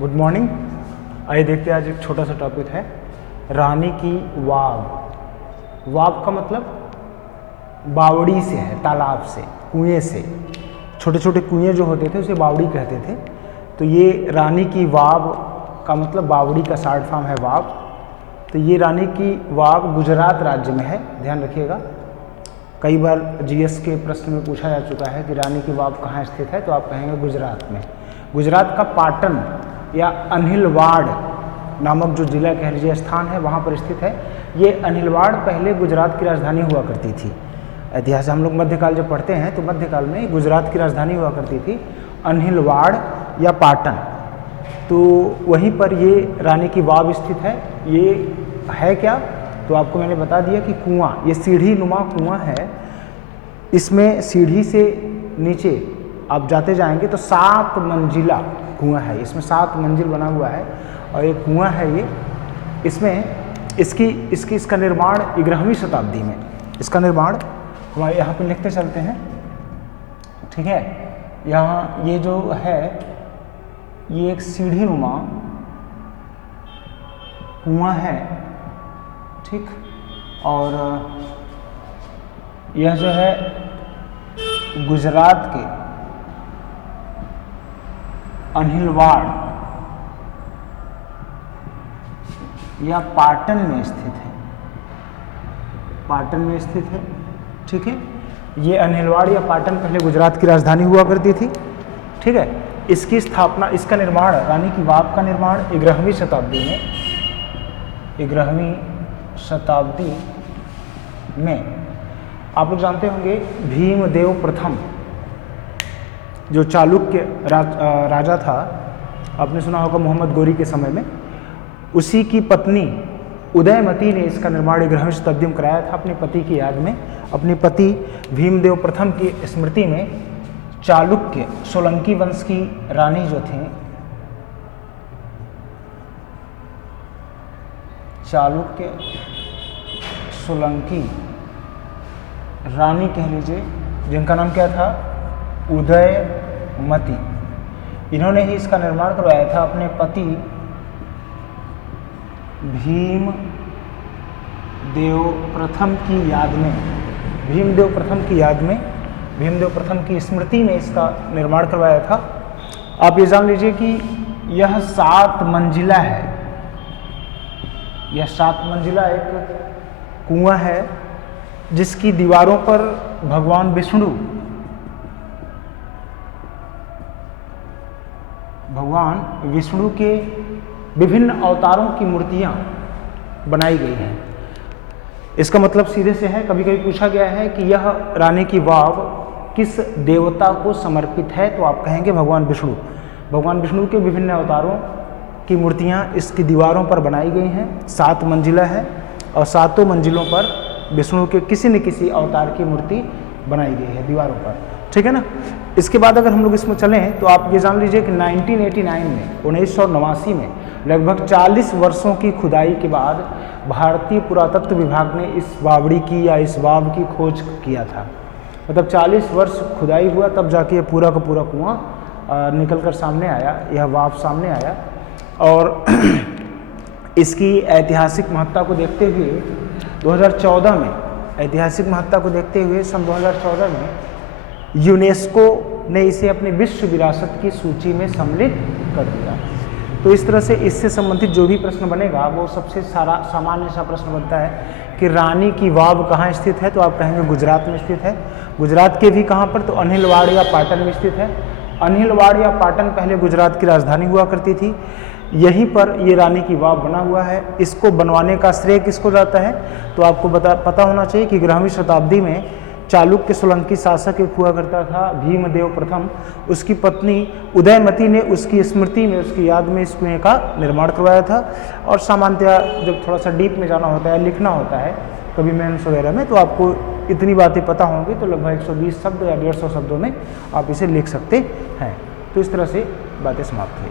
Good morning. आइए देखते हैं, आज एक छोटा सा टॉपिक है रानी की वाव। वाव का मतलब बावड़ी से है, तालाब से, कुएं से। छोटे छोटे कुएं जो होते थे उसे बावड़ी कहते थे। तो ये रानी की वाव का मतलब बावड़ी का शॉर्ट फॉर्म है वाव। तो ये रानी की वाव गुजरात राज्य में है, ध्यान रखिएगा। कई बार जीएस के प्रश्न में पूछा जा चुका है कि रानी की वाव कहाँ स्थित है, तो आप कहेंगे गुजरात में। गुजरात का पाटन या अनिलवाड़ नामक जो जिला कह लीजिए स्थान है, वहाँ पर स्थित है। ये अनिलवाड़ पहले गुजरात की राजधानी हुआ करती थी। इतिहास हम लोग मध्यकाल जब पढ़ते हैं तो मध्यकाल में गुजरात की राजधानी हुआ करती थी अनिलवाड़ या पाटन। तो वहीं पर ये रानी की वाव स्थित है। ये है क्या, तो आपको मैंने बता दिया कि कुआं, ये सीढ़ी नुमा कुआं है। इसमें सीढ़ी से नीचे आप जाते जाएंगे तो 7 मंजिला कुआं है। इसमें 7 मंजिल बना हुआ है और ये कुआं है। ये इसमें इसका निर्माण 11वीं शताब्दी में, इसका निर्माण हमारे यहाँ पे लिखते चलते हैं, ठीक है। यहाँ ये जो है ये एक सीढ़ी नुमा कुआं है, ठीक। और यह जो है गुजरात के अनिलवाड़ या पाटन में स्थित है, पाटन में स्थित है, ठीक है। ये अनिलवाड़ या पाटन पहले गुजरात की राजधानी हुआ करती थी, ठीक है। इसकी स्थापना, इसका निर्माण, रानी की वाव का निर्माण 11वीं शताब्दी में, 11वीं शताब्दी में आप लोग जानते होंगे भीमदेव प्रथम जो चालुक्य राजा था, आपने सुना होगा मोहम्मद गोरी के समय में, उसी की पत्नी उदयमती ने इसका निर्माण 11वीं शताब्दी में कराया था अपने पति की याद में। अपने पति भीमदेव प्रथम की स्मृति में चालुक्य सोलंकी वंश की रानी जो थी, चालुक्य सोलंकी रानी कह लीजिए, जिनका नाम क्या था, उदयमती। इन्होंने ही इसका निर्माण करवाया था अपने पति भीमदेव प्रथम की याद में। भीमदेव प्रथम की याद में, भीमदेव प्रथम की स्मृति में इसका निर्माण करवाया था। आप ये जान लीजिए कि यह 7 मंजिला है। यह 7 मंजिला एक कुआं है जिसकी दीवारों पर भगवान विष्णु के विभिन्न अवतारों की मूर्तियां बनाई गई हैं। इसका मतलब सीधे से है, कभी कभी पूछा गया है कि यह रानी की वाव किस देवता को समर्पित है, तो आप कहेंगे भगवान विष्णु। भगवान विष्णु के विभिन्न अवतारों की मूर्तियां इसकी दीवारों पर बनाई गई हैं। 7 मंजिला है और 7 मंजिलों पर विष्णु के किसी न किसी अवतार की मूर्ति बनाई गई है दीवारों पर, ठीक है ना। इसके बाद अगर हम लोग इसमें चलें तो आप ये जान लीजिए कि 1989 में, 1989 में लगभग 40 वर्षों की खुदाई के बाद भारतीय पुरातत्व विभाग ने इस बावड़ी की या इस वाव की खोज किया था। मतलब 40 वर्ष खुदाई हुआ तब जाके ये पूरा का पूरा कुआं निकल कर सामने आया, यह वाव सामने आया। और इसकी ऐतिहासिक महत्ता को देखते हुए 2014 में, ऐतिहासिक महत्ता को देखते हुए सन 2014 में यूनेस्को ने इसे अपनी विश्व विरासत की सूची में सम्मिलित कर दिया। तो इस तरह से इससे संबंधित जो भी प्रश्न बनेगा वो सबसे सामान्य सा प्रश्न बनता है कि रानी की वाव कहाँ स्थित है, तो आप कहेंगे गुजरात में स्थित है। गुजरात के भी कहाँ पर, तो अनिलवाड़ या पाटन में स्थित है। अनिलवाड़ या पाटन पहले गुजरात की राजधानी हुआ करती थी। यहीं पर ये रानी की वाव बना हुआ है। इसको बनवाने का श्रेय किसको जाता है, तो आपको पता होना चाहिए कि 11वीं शताब्दी में चालुक्य सोलंकी शासक एक हुआ करता था भीमदेव प्रथम, उसकी पत्नी उदयमती ने उसकी स्मृति में, उसकी याद में इस कुएं का निर्माण करवाया था। और सामान्यतः जब थोड़ा सा डीप में जाना होता है, लिखना होता है कभी मेंस वगैरह में, तो आपको इतनी बातें पता होंगी, तो लगभग 120 शब्द या 150 शब्दों में आप इसे लिख सकते हैं। तो इस तरह से बातें समाप्त हुई।